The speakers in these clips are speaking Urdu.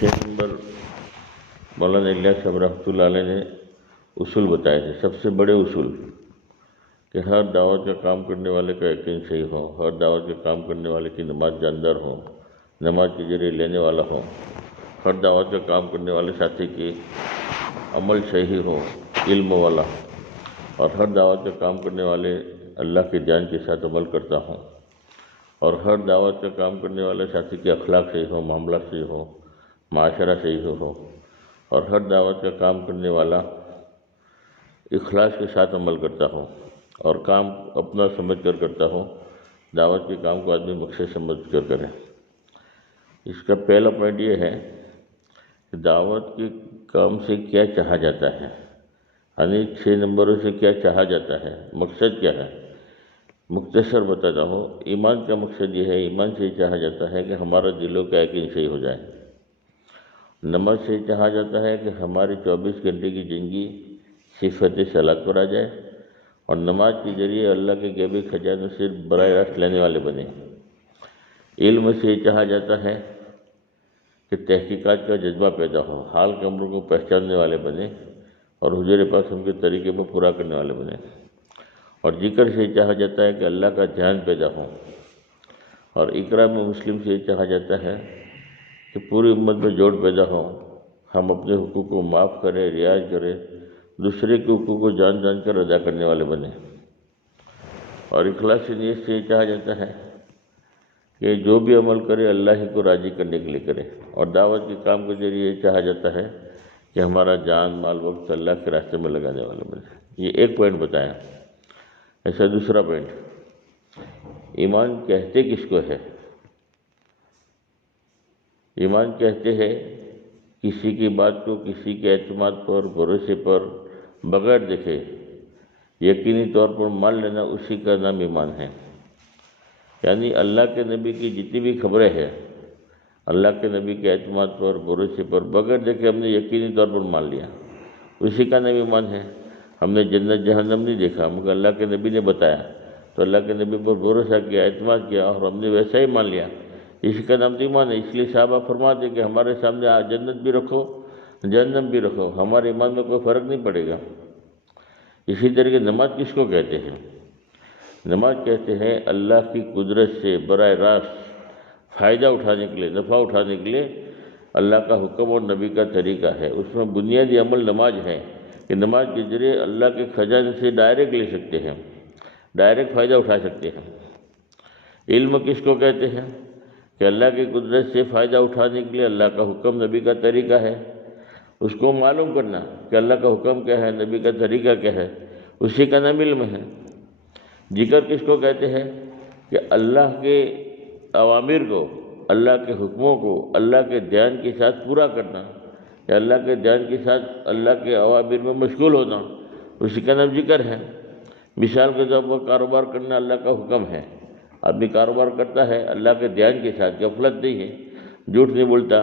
6 نمبر مولانا الیاس صاحب رحمۃ اللہ علیہ نے اصول بتائے تھے، سب سے بڑے اصول کہ ہر دعوت کا کام کرنے والے کا یقین صحیح ہو، ہر دعوت کا کام کرنے والے کی نماز جاندار ہو، نماز کے ذریعے لینے والا ہو، ہر دعوت کا کام کرنے والے ساتھی کی عمل صحیح ہو، علم والا، اور ہر دعوت کا کام کرنے والے اللہ کے دھیان کے ساتھ عمل کرتا ہوں، اور ہر دعوت کا کام کرنے والے ساتھی کے اخلاق صحیح ہو، معاملات صحیح ہو، معاشرہ صحیح ہو، اور ہر دعوت کا کام کرنے والا اخلاص کے ساتھ عمل کرتا ہوں اور کام اپنا سمجھ کر کرتا ہوں۔ دعوت کے کام کو آدمی مقصد سمجھ کر کرے۔ اس کا پہلا پوائنٹ یہ ہے کہ دعوت کے کام سے کیا چاہا جاتا ہے، یعنی 6 نمبروں سے کیا چاہا جاتا ہے، مقصد کیا ہے۔ مختصر بتاتا ہوں، ایمان کا مقصد یہ ہے، ایمان سے یہ چاہا جاتا ہے کہ ہمارا دلوں کا یقین صحیح ہو جائے۔ نماز سے یہ چاہا جاتا ہے کہ ہماری 24 گھنٹے کی زندگی صفت صلاۃ پر آ جائے اور نماز کے ذریعے اللہ کے غیبی خزانوں سے براہ راست لینے والے بنے۔ علم سے یہ چاہا جاتا ہے کہ تحقیقات کا جذبہ پیدا ہو، حال کے امر کو پہچاننے والے بنے اور حضور پاک کے طریقے پر پورا کرنے والے بنے۔ اور ذکر سے یہ چاہا جاتا ہے کہ اللہ کا دھیان پیدا ہو، اور اکرام مسلم سے یہ چاہا جاتا ہے کہ پوری امت میں جوڑ پیدا ہو، ہم اپنے حقوق کو معاف کریں، رعایت کریں، دوسرے کے حقوق کو جان جان کر ادا کرنے والے بنے۔ اور اخلاص نیت سے یہ چاہا جاتا ہے کہ جو بھی عمل کرے اللہ ہی کو راضی کرنے کے لیے کرے، اور دعوت کے کام کے ذریعے یہ چاہا جاتا ہے کہ ہمارا جان مال وقت اللہ کے راستے میں لگانے والے بنے۔ یہ ایک پوائنٹ بتایا۔ ایسا دوسرا پوائنٹ، ایمان کہتے کس کو ہے؟ ایمان کہتے ہیں کسی کی بات کو کسی کے اعتماد پر، بھروسے پر، بغیر دیکھے یقینی طور پر مان لینا، اسی کا نام ایمان ہے۔ یعنی اللہ کے نبی کی جتنی بھی خبریں ہیں، اللہ کے نبی کے اعتماد پر، بھروسے پر، بغیر دیکھے ہم نے یقینی طور پر مان لیا، اسی کا نام ایمان ہے۔ ہم نے جنت جہنم نہیں دیکھا، مگر اللہ کے نبی نے بتایا تو اللہ کے نبی پر بھروسہ کیا، اعتماد کیا اور ہم نے ویسا ہی مان لیا، اسی کا نام تو ایمان ہے۔ اس لیے صحابہ فرماتے کہ ہمارے سامنے جنت بھی رکھو، جہنم بھی رکھو، ہمارے ایمان میں کوئی فرق نہیں پڑے گا۔ اسی طریقے نماز کس کو کہتے ہیں؟ نماز کہتے ہیں اللہ کی قدرت سے براہ راست فائدہ اٹھانے کے لیے، نفع اٹھانے کے لیے اللہ کا حکم اور نبی کا طریقہ ہے۔ اس میں بنیادی عمل نماز ہے کہ نماز کے ذریعے اللہ کے خزانے سے ڈائریکٹ لے سکتے ہیں، ڈائریکٹ فائدہ اٹھا سکتے ہیں۔ علم کس کو کہتے ہیں؟ کہ اللہ کی قدرت سے فائدہ اٹھانے کے لیے اللہ کا حکم، نبی کا طریقہ ہے، اس کو معلوم کرنا کہ اللہ کا حکم کیا ہے، نبی کا طریقہ کیا ہے، اسی کا نام علم ہے۔ ذکر کس کو کہتے ہیں؟ کہ اللہ کے اوامر کو، اللہ کے حکموں کو اللہ کے دھیان کے ساتھ پورا کرنا، یا اللہ کے دھیان کے ساتھ اللہ کے اوامر میں مشغول ہونا، اسی کا نام ذکر ہے۔ مثال کے طور پر کاروبار کرنا اللہ کا حکم ہے، آدمی کاروبار کرتا ہے اللہ کے دھیان کے ساتھ، غفلت نہیں ہے، جھوٹ نہیں بولتا،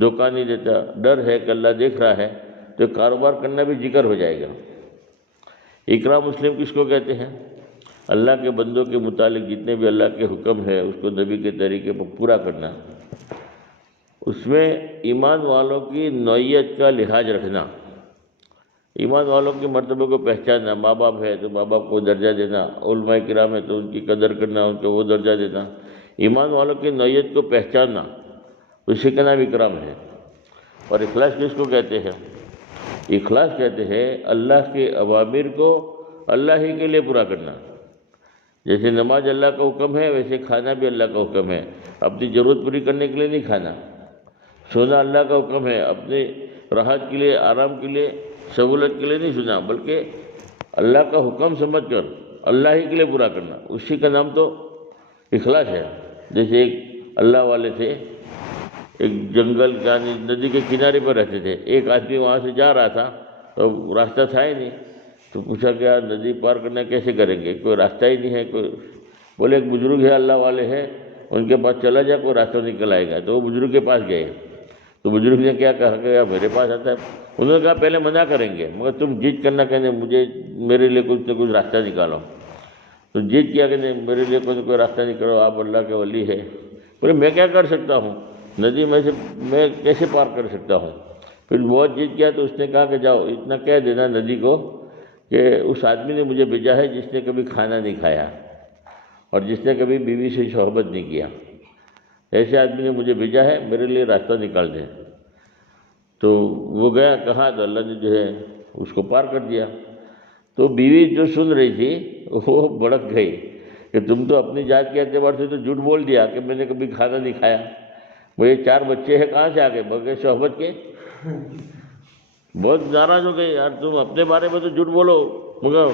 دھوکہ نہیں دیتا، ڈر ہے کہ اللہ دیکھ رہا ہے، تو کاروبار کرنا بھی ذکر ہو جائے گا۔ اکرام مسلم کس کو کہتے ہیں؟ اللہ کے بندوں کے متعلق جتنے بھی اللہ کے حکم ہے اس کو نبی کے طریقے پر پورا کرنا، اس میں ایمان والوں کی نوعیت کا لحاظ رکھنا، ایمان والوں کے مرتبے کو پہچاننا، ماں باپ ہے تو ماں باپ کو درجہ دینا، علماء کرام ہے تو ان کی قدر کرنا، ان کو وہ درجہ دینا، ایمان والوں کی نوعیت کو پہچاننا، اسی کا نام اکرام ہے۔ اور اخلاص کس کو کہتے ہیں؟ اخلاص کہتے ہیں اللہ کے اوامر کو اللہ ہی کے لیے پورا کرنا۔ جیسے نماز اللہ کا حکم ہے، ویسے کھانا بھی اللہ کا حکم ہے، اپنی ضرورت پوری کرنے کے لیے نہیں کھانا۔ سونا اللہ کا حکم ہے، اپنے راحت کے لیے، آرام کے لیے، سہولت کے لیے نہیں سنا، بلکہ اللہ کا حکم سمجھ کر اللہ ہی کے لیے پورا کرنا، اسی کا نام تو اخلاص ہے۔ جیسے ایک اللہ والے تھے، ایک جنگل یعنی ندی کے کنارے پر رہتے تھے، ایک آدمی وہاں سے جا رہا تھا تو راستہ تھا ہی نہیں، تو پوچھا کہ یار ندی پار کرنا کیسے کریں گے، کوئی راستہ ہی نہیں ہے، کوئی بولے ایک بزرگ ہے اللہ والے ہیں، ان کے پاس چلا جا، کوئی راستہ نکل آئے گا۔ تو وہ بزرگ کے پاس گئے، تو بزرگ نے کیا کہا کہ یار میرے پاس آتا ہے، انہوں نے کہا پہلے منع کریں گے، مگر تم جیت کرنا کہنے مجھے میرے لیے کچھ نہ کچھ راستہ نکالو۔ تو جیت کیا کہ نہیں میرے لیے کوئی راستہ نکالو، آپ اللہ کے ولی ہے۔ بولے میں کیا کر سکتا ہوں، ندی میں سے میں کیسے پار کر سکتا ہوں؟ پھر بہت ضد کیا تو اس نے کہا کہ جاؤ اتنا کہہ دینا ندی کو کہ اس آدمی نے مجھے بھیجا ہے جس نے کبھی کھانا نہیں کھایا اور جس نے کبھی بیوی سے صحبت نہیں کیا، ایسے آدمی نے مجھے بھیجا ہے، میرے لیے راستہ نکال دے۔ تو وہ گیا، کہا تو اللہ نے جو ہے اس کو پار کر دیا۔ تو بیوی جو سن رہی تھی وہ بھڑک گئی کہ تم تو اپنی ذات کے اعتبار سے تو جھوٹ بول دیا کہ میں نے کبھی کھانا نہیں کھایا، مجھے 4 بچے ہیں، کہاں سے آ گئے بغیر صحبت کے؟ بہت ناراض ہو گئی، یار تم اپنے بارے میں تو جھوٹ بولو مگر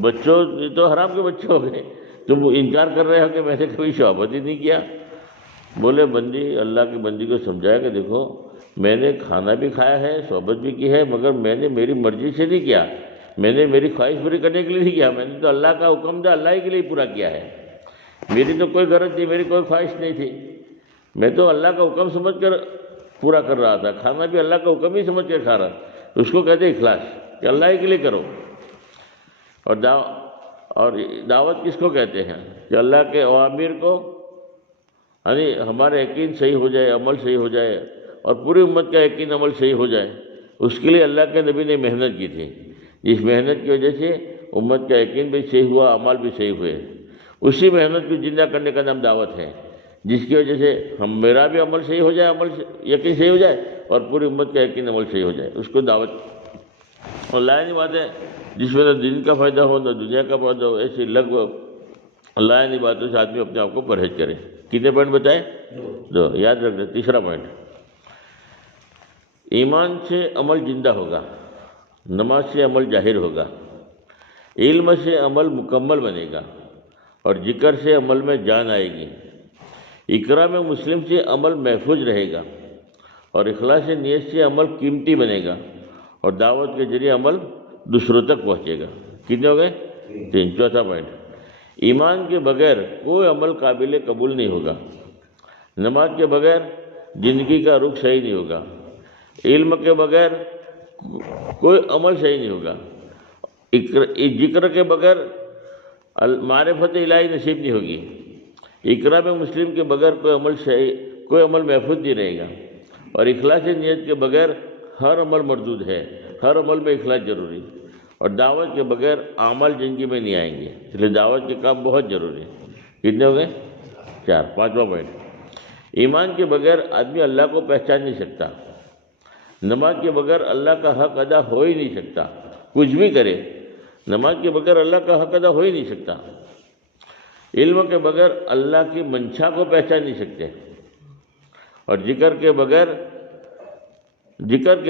بچوں یہ تو حرام کے بچے ہو گئے، تم انکار کر رہے ہو کہ میں نے کبھی صحبت ہی نہیں کیا۔ بولے بندی، اللہ کی بندی کو سمجھایا کہ دیکھو میں نے کھانا بھی کھایا ہے، صحبت بھی کی ہے، مگر میں نے میری مرضی سے نہیں کیا، میں نے میری خواہش پوری کرنے کے لیے نہیں کیا، میں نے تو اللہ کا حکم تھا اللہ ہی کے لیے پورا کیا ہے، میری تو کوئی غرض نہیں، میری کوئی خواہش نہیں تھی، میں تو اللہ کا حکم سمجھ کر پورا کر رہا تھا، کھانا بھی اللہ کا حکم ہی سمجھ کر کھا رہا تھا۔ اس کو کہتے ہیں اخلاص، کہ اللہ ہی کے لیے کرو۔ اور دعوت کس کو کہتے ہیں؟ کہ اللہ کے اوامر کو، یعنی ہمارا یقین صحیح ہو جائے، عمل صحیح ہو جائے اور پوری امت کا یقین عمل صحیح ہو جائے، اس کے لیے اللہ کے نبی نے محنت کی تھی، جس محنت کی وجہ سے امت کا یقین بھی صحیح ہوا، عمل بھی صحیح ہوئے، اسی محنت کو زندہ کرنے کا نام دعوت ہے، جس کی وجہ سے میرا بھی عمل صحیح ہو جائے، یقین صحیح ہو جائے اور پوری امت کا یقین عمل صحیح ہو جائے، اس کو دعوت۔ اور لائنی بات ہے جس میں نہ دین کا فائدہ ہو نہ دنیا کا فائدہ ہو، ایسی لگ لائنی باتوں سے آدمی اپنے آپ کو پرہیز کرے۔ کتنے پوائنٹ بتائے؟ 2 یاد رکھ لیں۔ تیسرا پوائنٹ، ایمان سے عمل زندہ ہوگا، نماز سے عمل ظاہر ہوگا، علم سے عمل مکمل بنے گا اور ذکر سے عمل میں جان آئے گی، اکرام مسلم سے عمل محفوظ رہے گا اور اخلاص نیت سے عمل قیمتی بنے گا اور دعوت کے ذریعے عمل دوسروں تک پہنچے گا۔ کتنے ہو گئے؟ 3۔ چوتھا پوائنٹ، ایمان کے بغیر کوئی عمل قابل قبول نہیں ہوگا، نماز کے بغیر زندگی کا رخ صحیح نہیں ہوگا، علم کے بغیر کوئی عمل صحیح نہیں ہوگا، ذکر کے بغیر معرفت الہی نصیب نہیں ہوگی، اکرام مسلم کے بغیر کوئی عمل محفوظ نہیں رہے گا اور اخلاص نیت کے بغیر ہر عمل مردود ہے، ہر عمل میں اخلاص ضروری، اور دعوت کے بغیر اعمال زندگی میں نہیں آئیں گے، اس لیے دعوت کے کام بہت ضروری ہے۔ کتنے ہو گئے؟ 4۔ پانچواں پوائنٹ، ایمان کے بغیر آدمی اللہ کو پہچان نہیں سکتا، نماز کے بغیر اللہ کا حق ادا ہو ہی نہیں سکتا، کچھ بھی کرے نماز کے بغیر اللہ کا حق ادا ہو ہی نہیں سکتا، علم کے بغیر اللہ کی منشا کو پہچان نہیں سکتے اور ذکر کے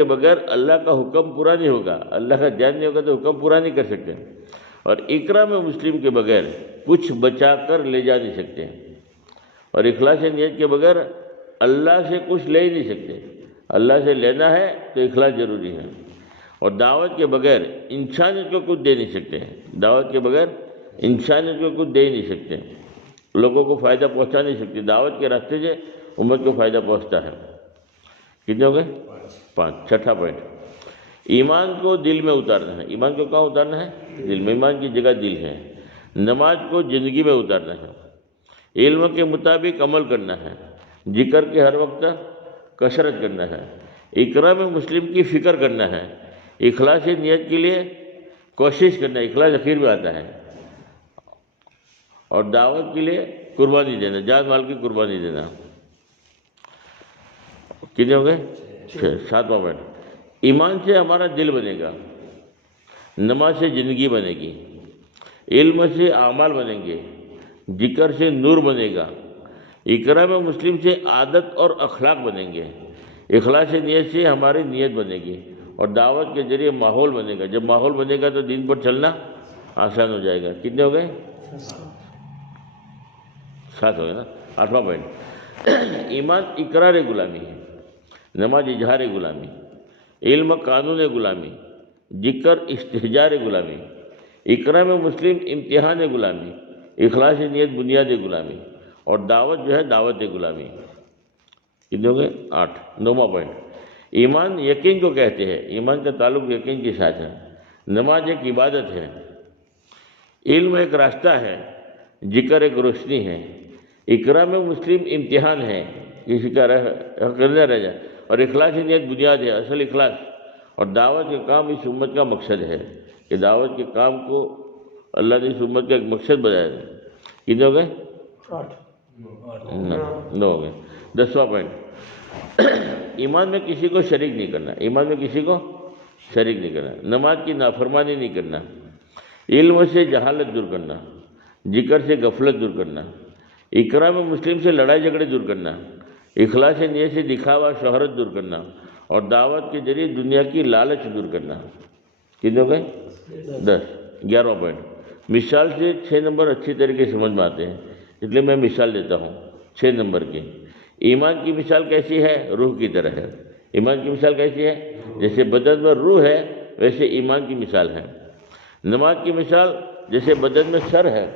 بغیر اللہ کا حکم پورا نہیں ہوگا، اللہ کا دھیان نہیں ہوگا تو حکم پورا نہیں کر سکتے، اور اکرام مسلم کے بغیر کچھ بچا کر لے جا نہیں سکتے، اور اخلاص نیت کے بغیر اللہ سے کچھ لے ہی نہیں سکتے، اللہ سے لینا ہے تو اخلاص ضروری ہے، اور دعوت کے بغیر انسانیت کو کچھ دے نہیں سکتے، دعوت کے بغیر انسانیت کو کچھ دے ہی نہیں سکتے، لوگوں کو فائدہ پہنچا نہیں سکتے، دعوت کے راستے سے امت کو فائدہ پہنچتا ہے۔ کتنے ہو گئے؟ 5۔ چھٹا پوائنٹ، ایمان کو دل میں اتارنا ہے، ایمان کو کہاں اتارنا ہے؟ دل میں، ایمان کی جگہ دل ہے، نماز کو زندگی میں اتارنا ہے، علم کے مطابق عمل کرنا ہے، ذکر کے ہر وقت کثرت کرنا ہے، اکرام مسلم کی فکر کرنا ہے، اخلاص نیت کے لیے کوشش کرنا ہے، اخلاص اخیر میں آتا ہے، اور دعوت کے لیے قربانی دینا، جان مال کی قربانی دینا۔ کتنے ہو گئے؟ 6۔ ساتواں پوائنٹ، ایمان سے ہمارا دل بنے گا، نماز سے زندگی بنے گی، علم سے اعمال بنیں گے، ذکر سے نور بنے گا، اکرام مسلم سے عادت اور اخلاق بنیں گے، اخلاص نیت سے ہماری نیت بنے گی اور دعوت کے ذریعے ماحول بنے گا، جب ماحول بنے گا تو دین پر چلنا آسان ہو جائے گا۔ کتنے ہو گئے؟ 7 ہو گئے نا۔ 8واں پوائنٹ، ایمان اقرار غلامی ہے، نماز اظہار غلامی، علم قانون غلامی، ذکر استحجار غلامی، اکرام مسلم امتحان غلامی، اخلاص نیت بنیاد غلامی اور دعوت جو ہے دعوت غلامی۔ کتنے ہو گئے؟ 8۔ 9واں پوائنٹ، ایمان یقین کو کہتے ہیں، ایمان کا تعلق یقین کے ساتھ ہے، نماز ایک عبادت ہے، علم ایک راستہ ہے، ذکر ایک روشنی ہے، اکرام مسلم امتحان ہے، کسی کا کرنے رہ جائے. اور اخلاص نیت بنیاد ہے، اصل اخلاص. اور دعوت کے کام اس امت کا مقصد ہے کہ دعوت کے کام کو اللہ نے اس امت کا ایک مقصد بنایا ہے. کتنے ہو گئے؟ 9 ہو گئے. 10واں پوائنٹ، ایمان میں کسی کو شریک نہیں کرنا. ایمان میں کسی کو شریک نہیں کرنا. نماز کی نافرمانی نہیں کرنا. علم سے جہالت دور کرنا. ذکر سے غفلت دور کرنا. اکرام مسلم سے لڑائی جھگڑے دور کرنا. اخلاص نیت سے دکھاوا شہرت دور کرنا. اور دعوت کے ذریعے دنیا کی لالچ دور کرنا. کتنے ہو گئے؟ 10. 11واں پوائنٹ، مثال سے 6 نمبر اچھی طریقے سے سمجھ میں آتے ہیں، اس لیے میں مثال دیتا ہوں 6 نمبر کی. ایمان کی مثال کیسی ہے؟ روح کی طرح ہے. ایمان کی مثال کیسی ہے؟ جیسے بدن میں روح ہے ویسے ایمان کی مثال ہے. نماز کی مثال جیسے بدن میں سر ہے،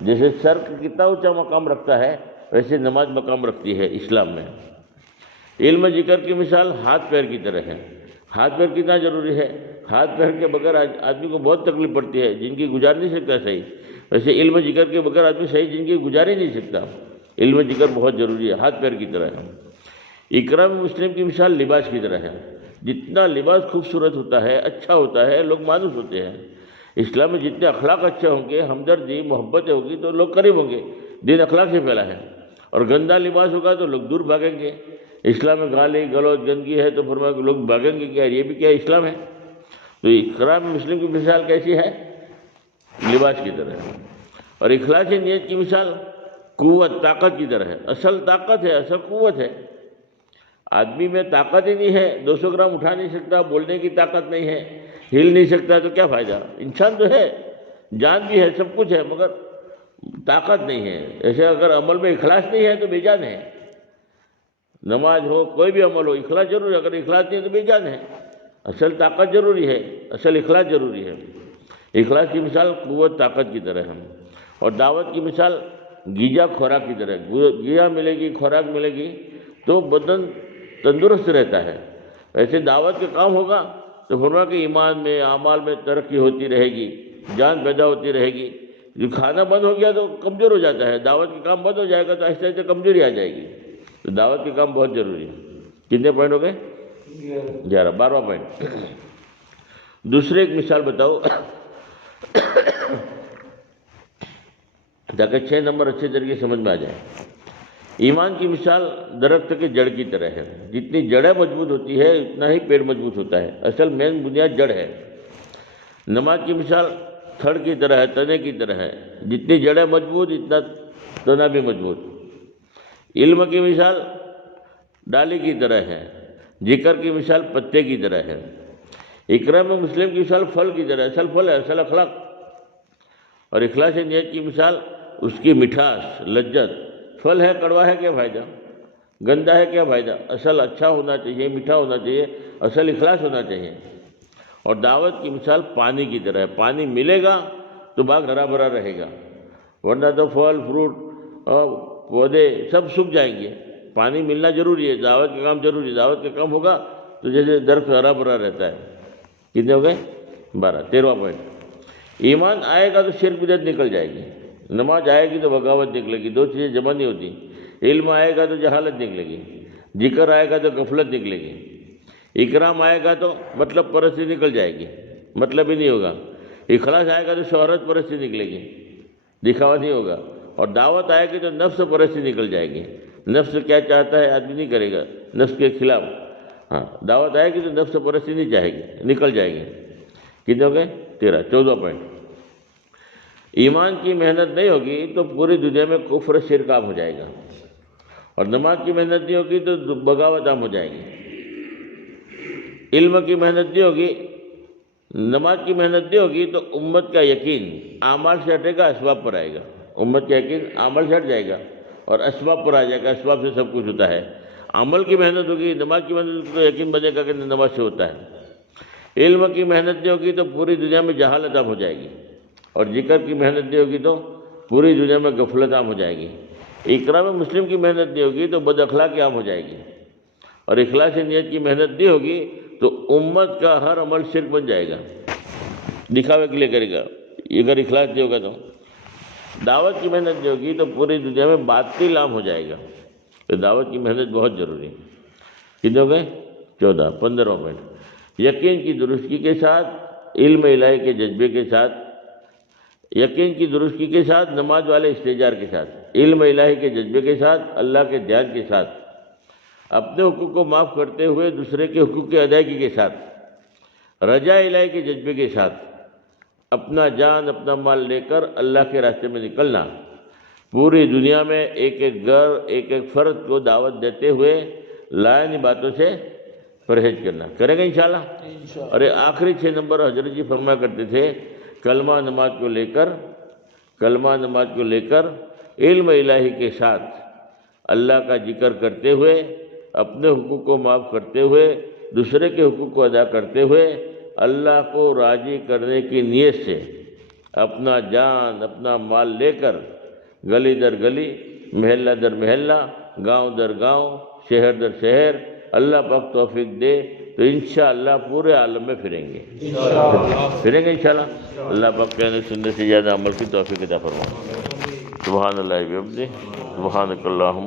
جیسے سر کتنا اونچا مقام رکھتا ہے ویسے نماز مقام رکھتی ہے اسلام میں. علم ذکر کی مثال ہاتھ پیر کی طرح ہے. ہاتھ پیر کتنا ضروری ہے؟ ہاتھ پیر کے بغیر آدمی کو بہت تکلیف پڑتی ہے، جن کی گزار نہیں سکتا صحیح. ویسے علم ذکر کے بغیر آدمی صحیح جن کی گزار ہی نہیں سکتا. علم ذکر بہت ضروری ہے، ہاتھ پیر کی طرح ہے. اکرام مسلم کی مثال لباس کی طرح ہے. جتنا لباس خوبصورت ہوتا ہے، اچھا ہوتا ہے، لوگ مانوس ہوتے ہیں. اسلام میں جتنے اخلاق اچھے ہوں گے، ہمدردی محبت ہوگی تو لوگ قریب ہوں گے. دین اخلاق سے پھیلا ہے. اور گندا لباس ہوگا تو لوگ دور بھاگیں گے. اسلام میں گالی گلوچ گندگی ہے تو فرمایا کہ لوگ بھاگیں گے کہ یار یہ بھی کیا اسلام ہے. تو اکرام مسلم کی مثال کیسی ہے؟ لباس کی طرح ہے. اور اخلاص نیت کی مثال قوت طاقت کی طرح ہے. اصل طاقت ہے، اصل قوت ہے. آدمی میں طاقت ہی نہیں ہے، 200 گرام اٹھا نہیں سکتا، بولنے کی طاقت نہیں ہے، ہل نہیں سکتا، تو کیا فائدہ؟ انسان تو ہے، جان بھی ہے، سب کچھ ہے، مگر طاقت نہیں ہے. ایسے اگر عمل میں اخلاص نہیں ہے تو بے جان ہے. نماز ہو کوئی بھی عمل ہو، اخلاص ضرور ہے. اگر اخلاص نہیں ہے تو بے جان ہے. اصل طاقت ضروری ہے، اصل اخلاص ضروری ہے. اخلاص کی مثال قوت طاقت کی طرح ہے. اور دعوت کی مثال غذا خوراک کی طرح ہے. غذا ملے گی، خوراک ملے گی تو بدن تندرست رہتا ہے. ویسے دعوت کا کام ہوگا تو فرمایا کہ ایمان میں اعمال میں ترقی ہوتی رہے گی، جان پیدا ہوتی رہے گی. جو کھانا بند ہو گیا تو کمزور ہو جاتا ہے، دعوت کا کام بند ہو جائے گا تو آہستہ آہستہ کمزوری آ جائے گی. تو دعوت کے کام بہت ضروری ہے. کتنے پوائنٹ ہو گئے؟ 11. 12واں پوائنٹ، دوسرے ایک مثال بتاؤ تاکہ 6 نمبر اچھے طریقے سمجھ میں آ جائے. ایمان کی مثال درخت کے جڑ کی طرح ہے. جتنی جڑیں مضبوط ہوتی ہے اتنا ہی پیڑ مضبوط ہوتا ہے. اصل مین بنیاد جڑ ہے. نماز کی مثال تھڑ کی طرح ہے، تنے کی طرح ہے. جتنی جڑیں مضبوط اتنا تنا بھی مضبوط. علم کی مثال ڈالی کی طرح ہے. ذکر کی مثال پتے کی طرح ہے. اکرام مسلم کی مثال پھل کی طرح ہے. اصل پھل ہے، اصل اخلاق. اور اخلاص نیت کی مثال اس کی مٹھاس لذت. پھل ہے کڑوا ہے کیا فائدہ؟ گندا ہے کیا فائدہ؟ اصل اچھا ہونا چاہیے، میٹھا ہونا چاہیے، اصل اخلاص ہونا چاہیے. اور دعوت کی مثال پانی کی طرح ہے. پانی ملے گا تو باغ ہرا بھرا رہے گا، ورنہ تو پھل فروٹ اور پودے سب سوکھ جائیں گے. پانی ملنا ضروری ہے. دعوت کا کام ضروری ہے. دعوت کا کام ہوگا تو جیسے درخت ہرا بھرا رہتا ہے. کتنے ہو گئے؟ 12. 13واں پوائنٹ، ایمان آئے گا تو شرک بدعت نکل جائے گی. نماز آئے گی تو بغاوت نکلے گی. 2 چیزیں جمع نہیں ہوتی. علم آئے گا تو جہالت نکلے گی. ذکر آئے گا تو غفلت نکلے گی. اکرام آئے گا تو مطلب پرستی نکل جائے گی، مطلب ہی نہیں ہوگا. اخلاص آئے گا تو شہرت پرستی نکلے گی، دکھاوا نہیں ہوگا. اور دعوت آئے گی تو نفس پرستی نکل جائے گی. نفس کیا چاہتا ہے آدمی نہیں کرے گا، نفس کے خلاف. ہاں، دعوت آئے گی تو نفس پرستی نہیں چاہے گی، نکل جائے گی. کتنے ہو گئے؟ 13. 14واں پوائنٹ، ایمان کی محنت نہیں ہوگی تو پوری دنیا میں کفر شرک عام ہو جائے گا. اور نماز کی محنت نہیں ہوگی تو بغاوت عام ہو جائے گی. علم کی محنت نہیں ہوگی، نماز کی محنت نہیں ہوگی تو امت کا یقین اعمال سے ہٹے گا، اسباب پر آئے گا. امت کا یقین عمل سے ہٹ جائے گا اور اسباب پر آ جائے گا. اسباب سے سب کچھ ہوتا ہے. عمل کی محنت ہوگی، نماز کی محنت تو یقین بنے گا کہ نماز سے ہوتا ہے. علم کی محنت نہیں ہوگی تو پوری دنیا میں جہالت عام ہو جائے گی. اور ذکر کی محنت نہیں ہوگی تو پوری دنیا میں غفلت عام ہو جائے گی. اکرام مسلم کی محنت نہیں ہوگی تو بد اخلاقی عام ہو جائے گی. اور اخلاص نیت کی محنت نہیں ہوگی تو امت کا ہر عمل شرک بن جائے گا، دکھاوے کے لیے کرے گا. اگر اخلاص نہیں ہوگا تو دعوت کی محنت نہیں ہوگی تو پوری دنیا میں باطل عام ہو جائے گا. تو دعوت کی محنت بہت ضروری ہے۔ کتنے ہو گئے؟ 14۔ 15واں پوائنٹ، یقین کی درستگی کے ساتھ، علم الہی کے جذبے کے ساتھ، یقین کی درستگی کے ساتھ، نماز والے استحجار کے ساتھ، علم الہی کے جذبے کے ساتھ، اللہ کے دھیان کے ساتھ، اپنے حقوق کو معاف کرتے ہوئے دوسرے کے حقوق کی ادائیگی کے ساتھ، رجا الہی کے جذبے کے ساتھ، اپنا جان اپنا مال لے کر اللہ کے راستے میں نکلنا، پوری دنیا میں ایک ایک گھر ایک ایک فرد کو دعوت دیتے ہوئے لائنی باتوں سے پرہیز کرنا۔ کریں گے انشاءاللہ؟ اور آخری 6 نمبر حضرت جی فرمایا کرتے تھے، کلمہ نماز کو لے کر علم الہی کے ساتھ اللہ کا ذکر کرتے ہوئے، اپنے حقوق کو معاف کرتے ہوئے، دوسرے کے حقوق کو ادا کرتے ہوئے، اللہ کو راضی کرنے کی نیت سے اپنا جان اپنا مال لے کر گلی در گلی، محلہ در محلہ، گاؤں در گاؤں، شہر در شہر، اللہ پاک توفیق دے تو انشاءاللہ پورے عالم میں پھریں گے انشاءاللہ۔ اللہ پاک کہنے سننے سے زیادہ عمل کی توفیق عطا فرمائے۔ سبحان اللہ و بحمدہ، سبحانک اللہم